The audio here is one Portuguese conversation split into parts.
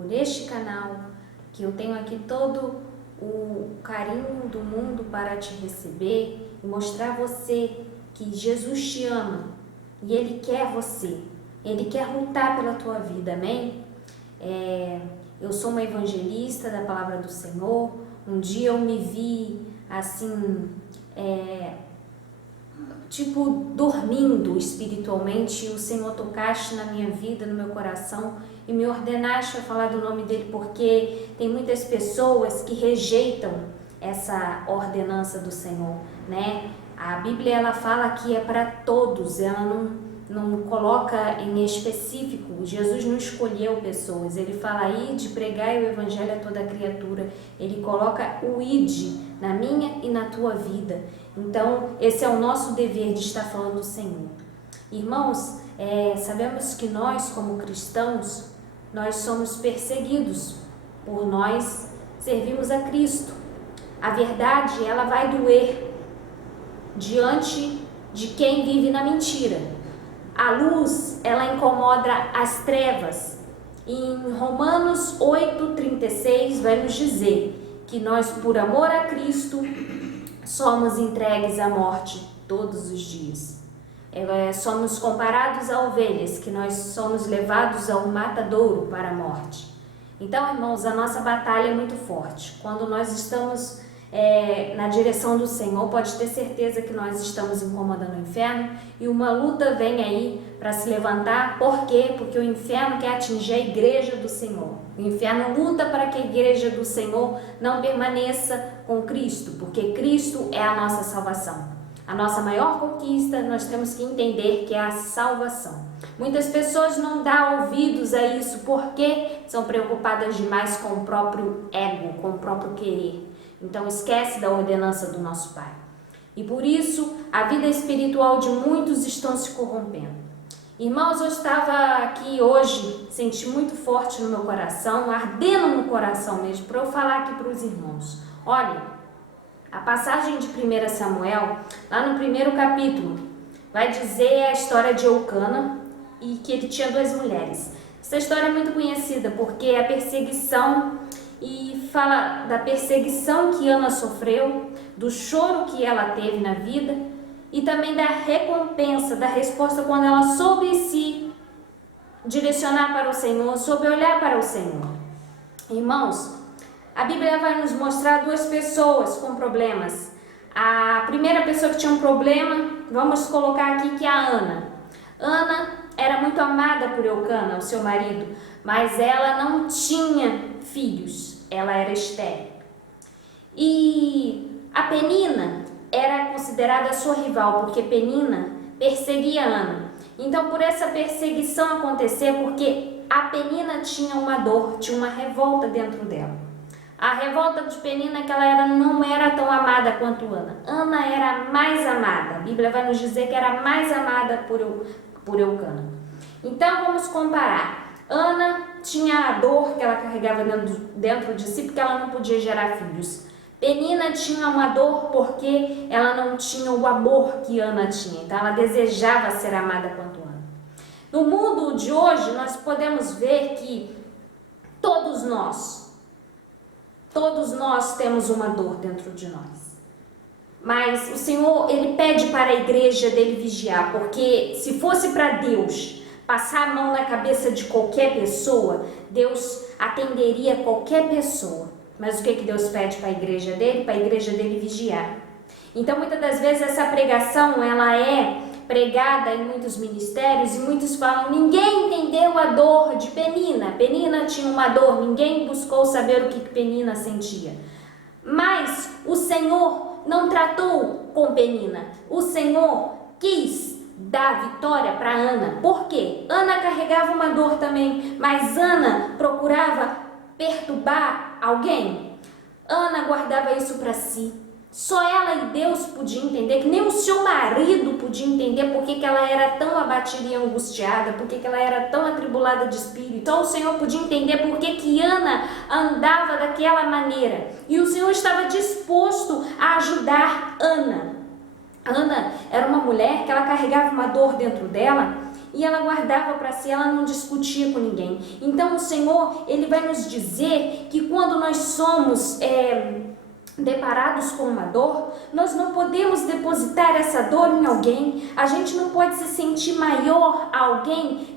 por este canal, que eu tenho aqui todo o carinho do mundo para te receber e mostrar a você que Jesus te ama e Ele quer você, Ele quer lutar pela tua vida, amém? Eu sou uma evangelista da Palavra do Senhor. Um dia eu me vi assim, dormindo espiritualmente, e o Senhor tocaste na minha vida, no meu coração, e me ordenaste a falar do nome dele, porque tem muitas pessoas que rejeitam essa ordenança do Senhor, né? A Bíblia, ela fala que é para todos, ela não coloca em específico. Jesus não escolheu pessoas, ele fala aí de pregar o evangelho a toda criatura, ele coloca o id na minha e na tua vida. Então esse é o nosso dever de estar falando do Senhor. Irmãos, sabemos que nós como cristãos, nós somos perseguidos por nós servimos a Cristo. A verdade, ela vai doer diante de quem vive na mentira. A luz, ela incomoda as trevas. Em Romanos 8,36 vai nos dizer que nós, por amor a Cristo, somos entregues à morte todos os dias. Somos comparados a ovelhas, que nós somos levados ao matadouro para a morte. Então, irmãos, a nossa batalha é muito forte. Quando nós estamos na direção do Senhor, pode ter certeza que nós estamos incomodando o inferno, e uma luta vem aí para se levantar. Por quê? Porque o inferno quer atingir a igreja do Senhor. O inferno luta para que a igreja do Senhor não permaneça com Cristo, porque Cristo é a nossa salvação. A nossa maior conquista, nós temos que entender que é a salvação. Muitas pessoas não dão ouvidos a isso porque são preocupadas demais com o próprio ego, com o próprio querer. Então esquece da ordenança do nosso Pai. E por isso a vida espiritual de muitos estão se corrompendo. Irmãos, eu estava aqui hoje, senti muito forte no meu coração, ardendo no coração mesmo, para eu falar aqui para os irmãos. Olha, a passagem de 1 Samuel, lá no primeiro capítulo, vai dizer a história de Eucana e que ele tinha 2 mulheres. Essa história é muito conhecida porque é a perseguição, e fala da perseguição que Ana sofreu, do choro que ela teve na vida e também da recompensa, da resposta quando ela soube se direcionar para o Senhor, soube olhar para o Senhor. Irmãos, a Bíblia vai nos mostrar 2 pessoas com problemas. A primeira pessoa que tinha um problema, vamos colocar aqui que é a Ana. Ana era muito amada por Eucana, o seu marido, mas ela não tinha filhos, ela era estéril. E a Penina era considerada sua rival, porque Penina perseguia Ana. Então, por essa perseguição acontecer, porque a Penina tinha uma dor, tinha uma revolta dentro dela. A revolta de Penina é que ela não era tão amada quanto Ana. Ana era mais amada. A Bíblia vai nos dizer que era mais amada por Eucana. Então, vamos comparar. Ana tinha a dor que ela carregava dentro de si, porque ela não podia gerar filhos. Penina tinha uma dor porque ela não tinha o amor que Ana tinha. Então ela desejava ser amada quanto Ana. No mundo de hoje, nós podemos ver que todos nós temos uma dor dentro de nós. Mas o Senhor, Ele pede para a igreja dele vigiar, porque se fosse para Deus passar a mão na cabeça de qualquer pessoa, Deus atenderia qualquer pessoa. Mas o que Deus pede para a igreja dele? Para a igreja dele vigiar. Então, muitas das vezes, essa pregação, ela é pregada em muitos ministérios e muitos falam, ninguém entendeu a dor de Penina. Penina tinha uma dor, ninguém buscou saber o que Penina sentia. Mas o Senhor não tratou com Penina. O Senhor quis dar vitória para Ana. Por quê? Ana carregava uma dor também, mas Ana procurava perturbar alguém. Ana guardava isso para si. Só ela e Deus podiam entender, que nem o seu marido podia entender por que ela era tão abatida e angustiada, por que ela era tão atribulada de espírito. Então o Senhor podia entender por que Ana andava daquela maneira. E o Senhor estava disposto a ajudar Ana. Ana era uma mulher que ela carregava uma dor dentro dela e ela guardava para si, ela não discutia com ninguém. Então o Senhor, Ele vai nos dizer que quando nós somos deparados com uma dor, nós não podemos depositar essa dor em alguém, a gente não pode se sentir maior a alguém,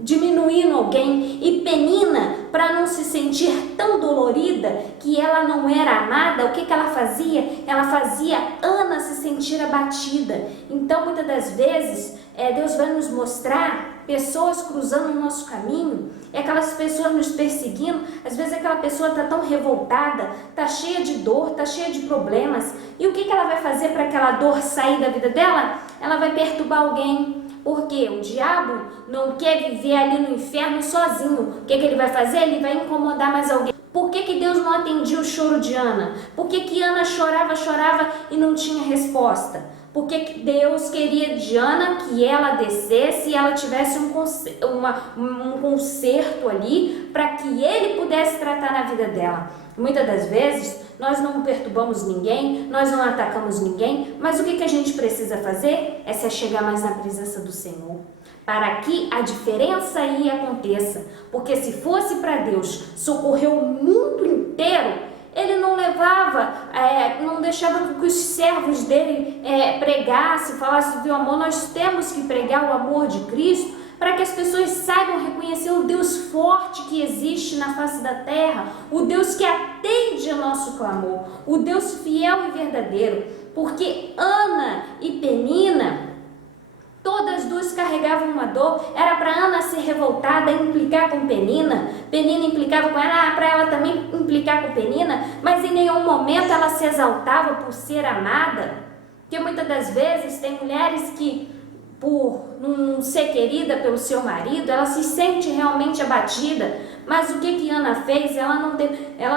diminuindo alguém. E Penina, para não se sentir tão dolorida que ela não era amada, o que ela fazia? Ela fazia Ana se sentir abatida. Então muitas das vezes Deus vai nos mostrar pessoas cruzando o nosso caminho, aquelas pessoas nos perseguindo. Às vezes aquela pessoa está tão revoltada, está cheia de dor, está cheia de problemas, e o que ela vai fazer para aquela dor sair da vida dela? Ela vai perturbar alguém, porque o diabo não quer viver ali no inferno sozinho. O que ele vai fazer? Ele vai incomodar mais alguém. Por que Deus não atendia o choro de Ana? Por que Ana chorava e não tinha resposta? Porque Deus queria de Ana que ela descesse e ela tivesse um conserto ali para que Ele pudesse tratar na vida dela. Muitas das vezes nós não perturbamos ninguém, nós não atacamos ninguém, mas o que a gente precisa fazer é se chegar mais na presença do Senhor, para que a diferença aí aconteça. Porque se fosse para Deus socorrer o mundo inteiro, Ele não levava, não deixava que os servos dele pregassem, falassem do amor. Nós temos que pregar o amor de Cristo para que as pessoas saibam reconhecer o Deus forte que existe na face da terra, o Deus que atende ao nosso clamor, o Deus fiel e verdadeiro. Porque Ana e Penina, todas duas carregavam uma dor. Era para Ana ser revoltada e implicar com Penina, Penina implicava com ela, para ela também implicar com Penina, mas em nenhum momento ela se exaltava por ser amada. Porque muitas das vezes tem mulheres que, por não ser querida pelo seu marido, ela se sente realmente abatida. Mas o que Ana fez? Ela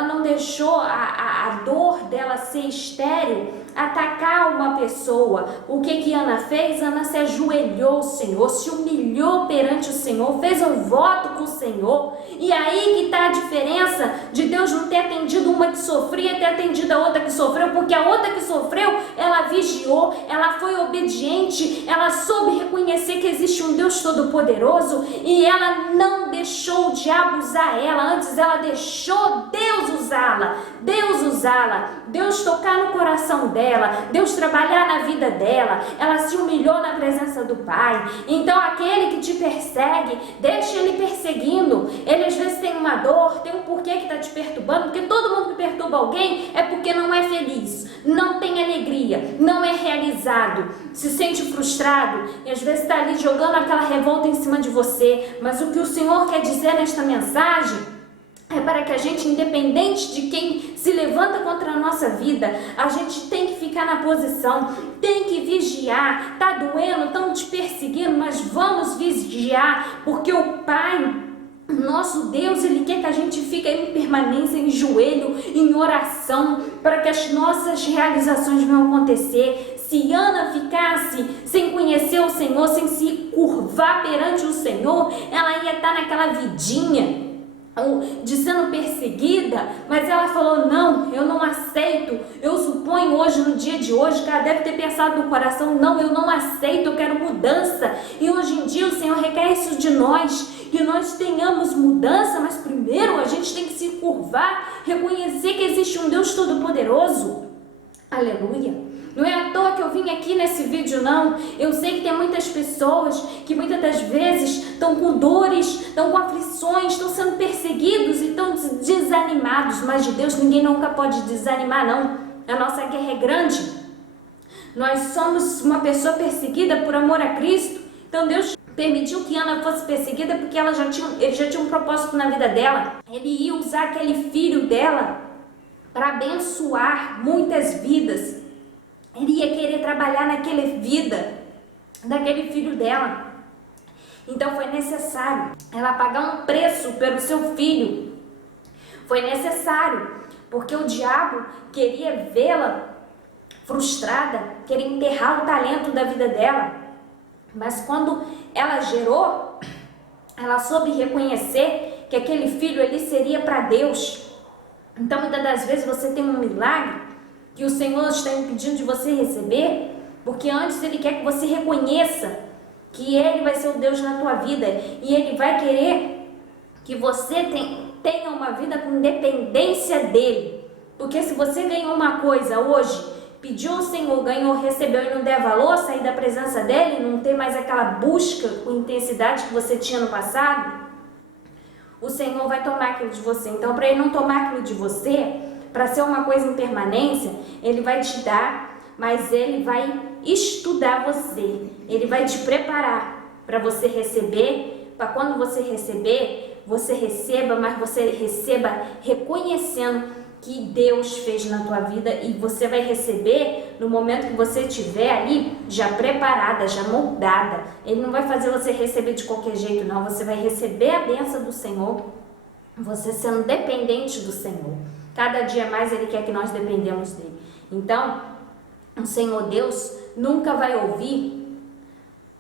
não deixou a dor dela ser estéril atacar uma pessoa. O que Ana fez? Ana se ajoelhou ao Senhor, se humilhou perante o Senhor, fez um voto com o Senhor. E aí que está a diferença de Deus não ter atendido uma que sofria e ter atendido a outra que sofreu, porque a outra que sofreu, ela vigiou, ela foi obediente, ela soube reconhecer que existe um Deus Todo-Poderoso e ela não deixou o diabo usar ela, antes ela deixou Deus usá-la, Deus tocar no coração dela, Deus trabalhar na vida dela. Ela se humilhou na presença do Pai. Então aquele que te persegue, deixa ele perseguindo. Ele às vezes tem uma dor, tem um porquê que está te perturbando, porque todo mundo que perturba alguém é porque não é feliz, não tem alegria, não é realizado, se sente frustrado e às vezes está ali jogando aquela revolta em cima de você. Mas o que o Senhor quer dizer nesta mensagem é para que a gente, independente de quem se levanta contra a nossa vida, a gente tem que ficar na posição, tem que vigiar. Tá doendo, estão te perseguindo, mas vamos vigiar, porque o Pai, nosso Deus, Ele quer que a gente fique em permanência, em joelho, em oração, para que as nossas realizações venham acontecer. Se Ana ficasse sem conhecer o Senhor, sem se curvar perante o Senhor, ela ia estar naquela vidinha de sendo perseguida, mas ela falou: não, eu não aceito. Eu suponho hoje, no dia de hoje, que ela deve ter pensado no coração: não, eu não aceito, eu quero mudança. E hoje em dia o Senhor requer isso de nós, que nós tenhamos mudança, mas primeiro a gente tem que se curvar, reconhecer que existe um Deus Todo-Poderoso. Aleluia! Não é à toa que eu vim aqui nesse vídeo, não. Eu sei que tem muitas pessoas que muitas das vezes estão com dores, estão com aflições, estão sendo perseguidos e estão desanimados. Mas de Deus ninguém nunca pode desanimar, não. A nossa guerra é grande. Nós somos uma pessoa perseguida por amor a Cristo. Então Deus permitiu que Ana fosse perseguida porque ele já tinha um propósito na vida dela. Ele ia usar aquele filho dela para abençoar muitas vidas. Ele ia querer trabalhar naquela vida daquele filho dela. Então foi necessário ela pagar um preço pelo seu filho. Foi necessário, porque o diabo queria vê-la frustrada, queria enterrar o talento da vida dela. Mas quando ela gerou, ela soube reconhecer que aquele filho ali seria para Deus. Então muitas das vezes você tem um milagre que o Senhor está impedindo de você receber, porque antes Ele quer que você reconheça que Ele vai ser o Deus na tua vida e Ele vai querer que você tenha uma vida com dependência dEle. Porque se você ganhou uma coisa hoje, pediu ao Senhor, ganhou, recebeu e não der valor, sair da presença dEle, não ter mais aquela busca com intensidade que você tinha no passado, o Senhor vai tomar aquilo de você. Então, para Ele não tomar aquilo de você, para ser uma coisa em permanência, Ele vai te dar, mas Ele vai estudar você. Ele vai te preparar para você receber, para quando você receber, você receba, mas você receba reconhecendo que Deus fez na tua vida, e você vai receber no momento que você estiver ali já preparada, já moldada. Ele não vai fazer você receber de qualquer jeito, não. Você vai receber a bênção do Senhor, você sendo dependente do Senhor. Cada dia mais Ele quer que nós dependemos dEle. Então, o Senhor Deus nunca vai ouvir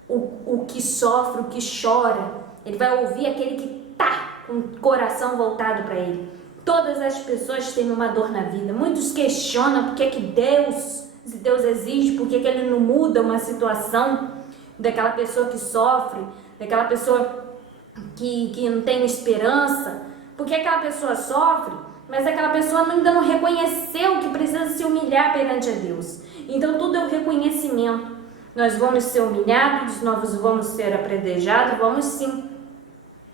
o que sofre, o que chora. Ele vai ouvir aquele que está com o coração voltado para Ele. Todas as pessoas têm uma dor na vida. Muitos questionam por que Deus, se Deus existe, por que Ele não muda uma situação daquela pessoa que sofre, daquela pessoa que não tem esperança. Por que aquela pessoa sofre, mas aquela pessoa ainda não reconheceu que precisa se humilhar perante a Deus. Então tudo é o reconhecimento. Nós vamos ser humilhados, nós vamos ser apedrejados, vamos sim.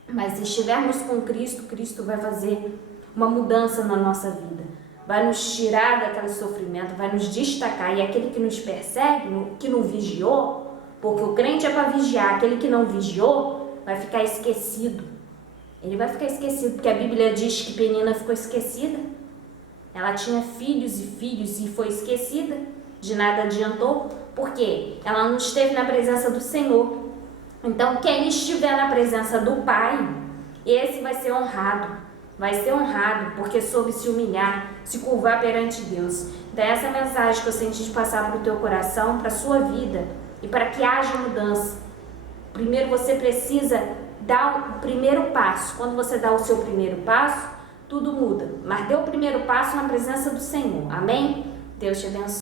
Mas se estivermos com Cristo, Cristo vai fazer uma mudança na nossa vida, vai nos tirar daquele sofrimento, vai nos destacar. E aquele que nos persegue, que não vigiou, porque o crente é para vigiar, aquele que não vigiou vai ficar esquecido. Ele vai ficar esquecido, porque a Bíblia diz que Penina ficou esquecida. Ela tinha filhos e foi esquecida, de nada adiantou, porque ela não esteve na presença do Senhor. Então quem estiver na presença do Pai, esse vai ser honrado. Vai ser honrado porque soube se humilhar, se curvar perante Deus. Então essa mensagem que eu senti de passar para o teu coração, para a sua vida e para que haja mudança. Primeiro você precisa dar o primeiro passo. Quando você dá o seu primeiro passo, tudo muda. Mas dê o primeiro passo na presença do Senhor. Amém? Deus te abençoe.